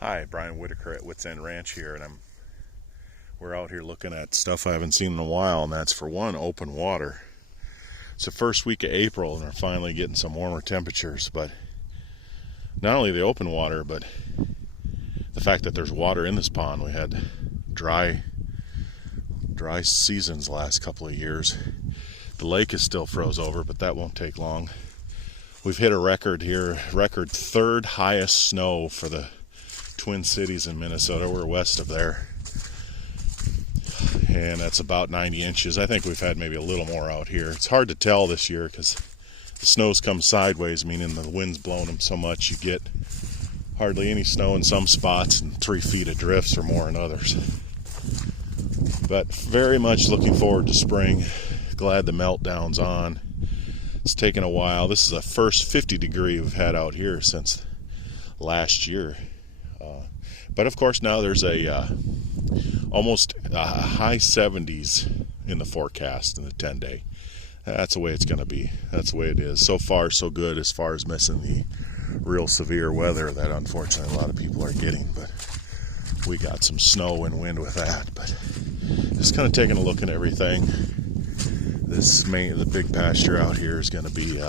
Hi, Brian Whitaker at Wits End Ranch here, and we're out here looking at stuff I haven't seen in a while, and that's for one, open water. It's the first week of April, and we're finally getting some warmer temperatures, but not only the open water, but the fact that there's water in this pond. We had dry seasons the last couple of years. The lake is still froze over, but that won't take long. We've hit a record here, third highest snow for the Twin Cities in Minnesota. We're west of there, and that's about 90 inches. I think we've had maybe a little more out here. It's hard to tell this year because the snow's come sideways, meaning the wind's blowing them so much you get hardly any snow in some spots and 3 feet of drifts or more in others. But very much looking forward to spring. Glad the meltdown's on. It's taken a while. This is the first 50 degree we've had out here since last year. But of course now there's almost high 70s in the forecast in the 10-day. That's the way it's going to be. That's the way it is. So far so good as far as missing the real severe weather that unfortunately a lot of people are getting. But we got some snow and wind with that. But just kind of taking a look at everything. The big pasture out here is going to be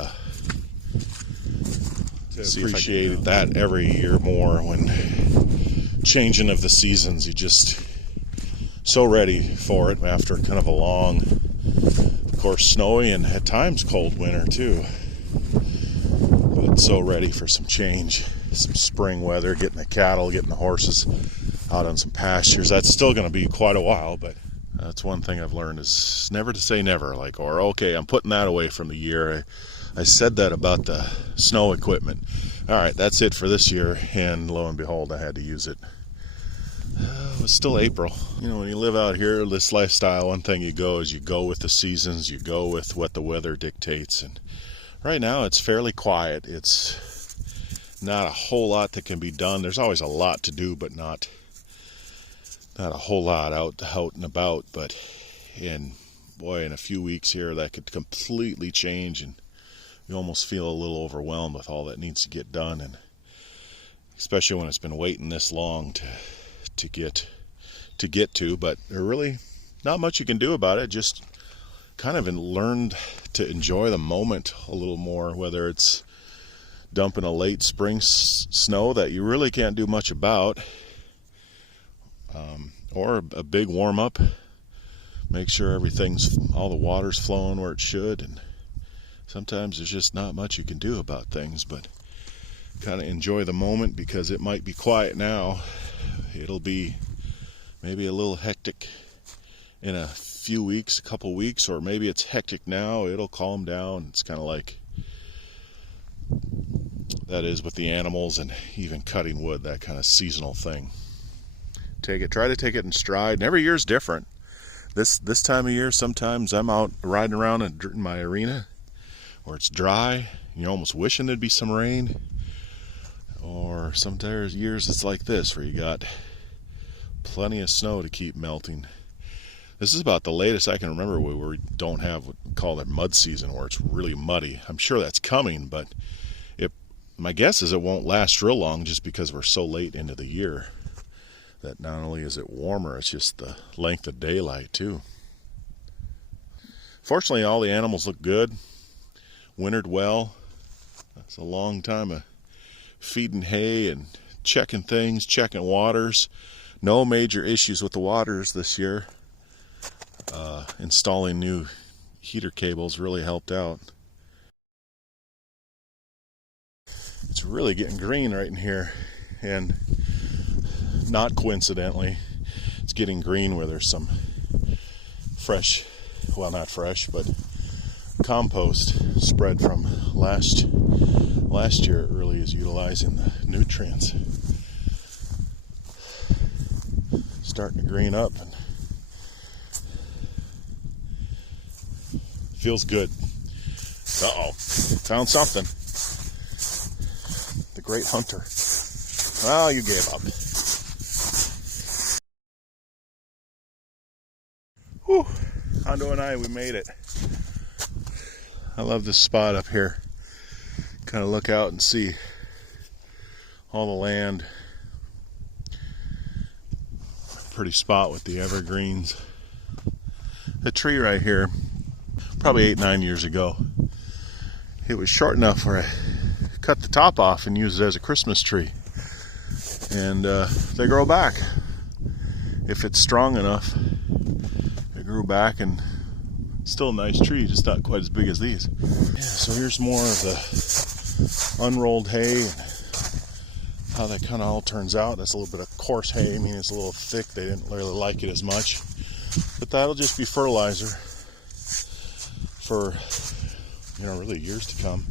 appreciated that every year more when changing of the seasons. You just so ready for it after kind of a long, of course, snowy and at times cold winter too. But so ready for some change, some spring weather, getting the cattle, getting the horses out on some pastures. That's still going to be quite a while, but that's one thing I've learned is never to say never. Or okay, I'm putting that away from the year. I said that about the snow equipment. All right, that's it for this year, and lo and behold, I had to use it. It was still April. When you live out here, this lifestyle, one thing you go with the seasons, you go with what the weather dictates, and right now it's fairly quiet. It's not a whole lot that can be done. There's always a lot to do, but not a whole lot out and about. But in a few weeks here, that could completely change, and you almost feel a little overwhelmed with all that needs to get done, and especially when it's been waiting this long to get to. But there really not much you can do about it. Just kind of learned to enjoy the moment a little more, whether it's dumping a late spring snow that you really can't do much about, or a big warm up. Make sure all the water's flowing where it should, and sometimes there's just not much you can do about things, but kind of enjoy the moment because it might be quiet now. It'll be maybe a little hectic in a few weeks, a couple weeks, or maybe it's hectic now. It'll calm down. It's kind of like that is with the animals and even cutting wood, that kind of seasonal thing. Try to take it in stride, and every year's different. This time of year, sometimes I'm out riding around in my arena where it's dry, and you're almost wishing there'd be some rain. Or sometimes years it's like this, where you got plenty of snow to keep melting. This is about the latest I can remember where we don't have what we call it mud season, where it's really muddy. I'm sure that's coming, but my guess is it won't last real long, just because we're so late into the year. That not only is it warmer, it's just the length of daylight too. Fortunately, all the animals look good, wintered well. That's a long time of feeding hay and checking things, checking waters. No major issues with the waters this year. Installing new heater cables really helped out. It's really getting green right in here, and not coincidentally, it's getting green where there's some fresh, well, not fresh, but compost spread from last year. It really is utilizing the nutrients. Starting to green up and feels good. Uh-oh, found something. The great hunter. Well, you gave up. Whew. Hondo and I, we made it. I love this spot up here. Kind of look out and see all the land pretty spot with the evergreens. The tree right here, probably 8-9 years ago, it was short enough where I cut the top off and used it as a Christmas tree. And they grow back. If it's strong enough, it grew back, and still a nice tree, just not quite as big as these. Yeah, so here's more of the unrolled hay and how that kind of all turns out. That's a little bit of coarse hay. I mean, it's a little thick. They didn't really like it as much. But that'll just be fertilizer for, really years to come.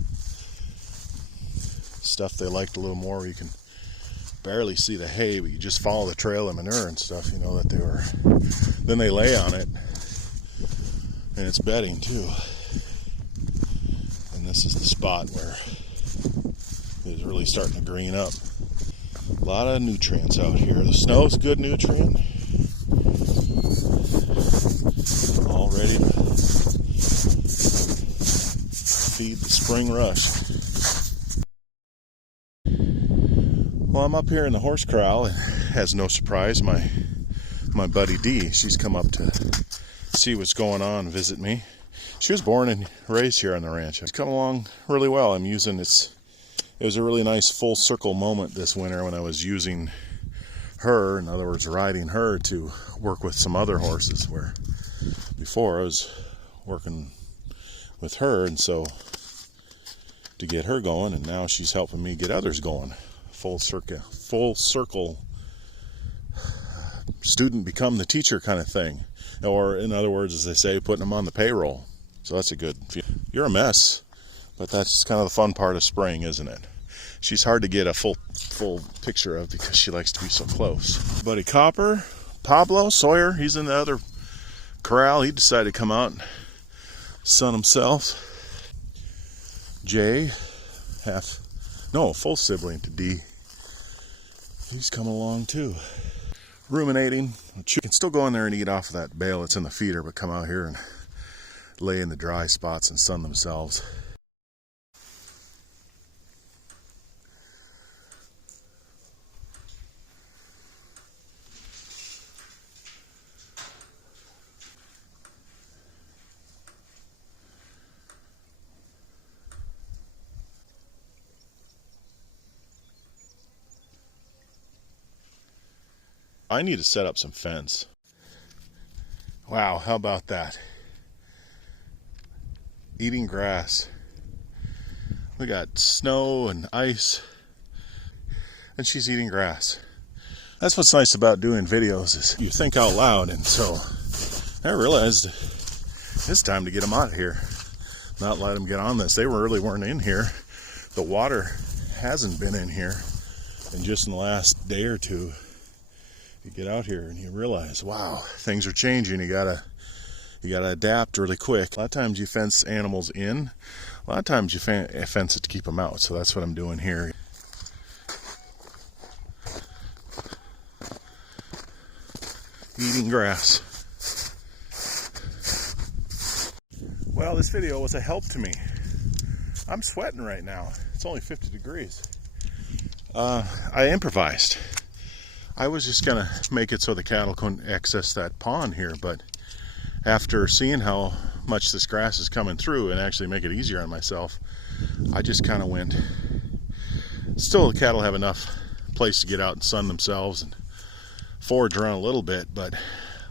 Stuff they liked a little more, where you can barely see the hay, but you just follow the trail of manure and stuff, that they were. Then they lay on it, and it's bedding too. And this is the spot where it's really starting to green up. A lot of nutrients out here. The snow's a good nutrient. All ready to feed the spring rush. Well, I'm up here in the horse corral, and as no surprise, my buddy Dee, she's come up to see what's going on, visit me. She was born and raised here on the ranch. It's come along really well. I'm using it was a really nice full circle moment this winter when I was using her, in other words, riding her to work with some other horses, where before I was working with her, and so to get her going, and now she's helping me get others going. Full circle student become the teacher kind of thing, or in other words, as they say, putting them on the payroll. So that's a good feeling. You're a mess, but that's kind of the fun part of spring, isn't it? She's hard to get a full picture of because she likes to be so close. Buddy Copper, Pablo Sawyer, he's in the other corral. He decided to come out and sun himself. Jay, full sibling to D. He's coming along too. Ruminating. You can still go in there and eat off of that bale that's in the feeder, but come out here and lay in the dry spots and sun themselves. I need to set up some fence. Wow, how about that? Eating grass. We got snow and ice, and she's eating grass. That's what's nice about doing videos, is you think out loud, and so I realized it's time to get them out of here. Not let them get on this. They really weren't in here. The water hasn't been in here, and just in the last day or two, you get out here and you realize, wow, things are changing. You gotta adapt really quick. A lot of times you fence animals in. A lot of times you fence it to keep them out. So that's what I'm doing here. Eating grass. Well, this video was a help to me. I'm sweating right now. It's only 50 degrees. I improvised. I was just gonna make it so the cattle couldn't access that pond here, but after seeing how much this grass is coming through and actually make it easier on myself, I just kind of went. Still, the cattle have enough place to get out and sun themselves and forage around a little bit, but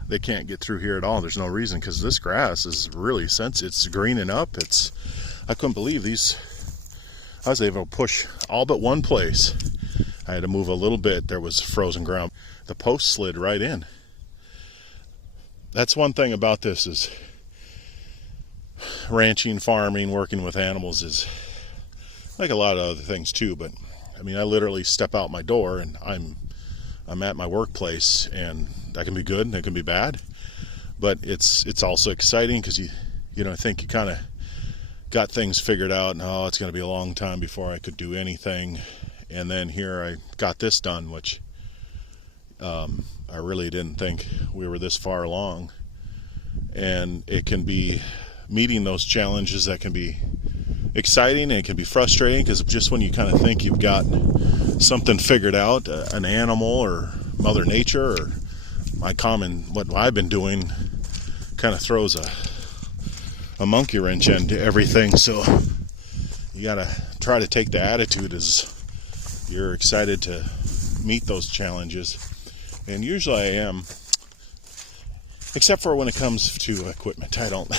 they can't get through here at all. There's no reason, because this grass is really it's greening up. I couldn't believe these. I was able to push all but one place. I had to move a little bit. There was frozen ground. The post slid right in. That's one thing about this is ranching, farming, working with animals is like a lot of other things too. But I mean, I literally step out my door and I'm at my workplace, and that can be good and it can be bad. But it's also exciting because you think you kind of got things figured out, and it's going to be a long time before I could do anything. And then here I got this done, which I really didn't think we were this far along. And it can be meeting those challenges that can be exciting, and it can be frustrating, because just when you kind of think you've got something figured out, an animal or Mother Nature or what I've been doing kind of throws a monkey wrench into everything. So you gotta try to take the attitude as you're excited to meet those challenges. And usually I am, except for when it comes to equipment. I don't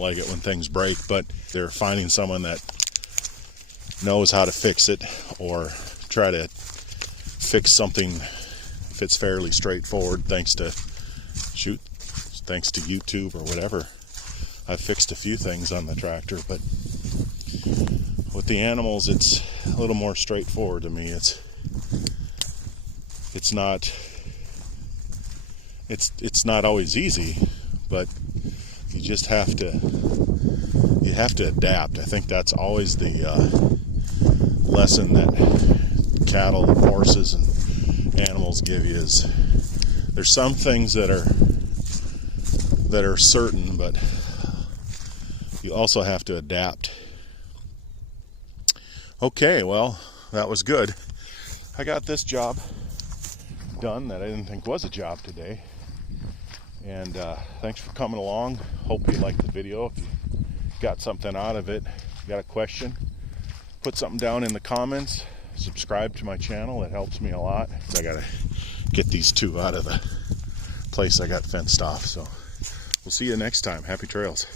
like it when things break, but they're finding someone that knows how to fix it, or try to fix something if it's fairly straightforward, thanks to YouTube or whatever. I've fixed a few things on the tractor, but with the animals it's a little more straightforward to me. It's not always easy, but you just have to adapt. I think that's always the lesson that cattle and horses and animals give you, is there's some things that are certain, but you also have to adapt. Okay, well, that was good. I got this job done that I didn't think was a job today. And thanks for coming along. Hope you liked the video. If you got something out of it, if you got a question, put something down in the comments. Subscribe to my channel. It helps me a lot. I gotta get these two out of the place I got fenced off. So we'll see you next time. Happy trails.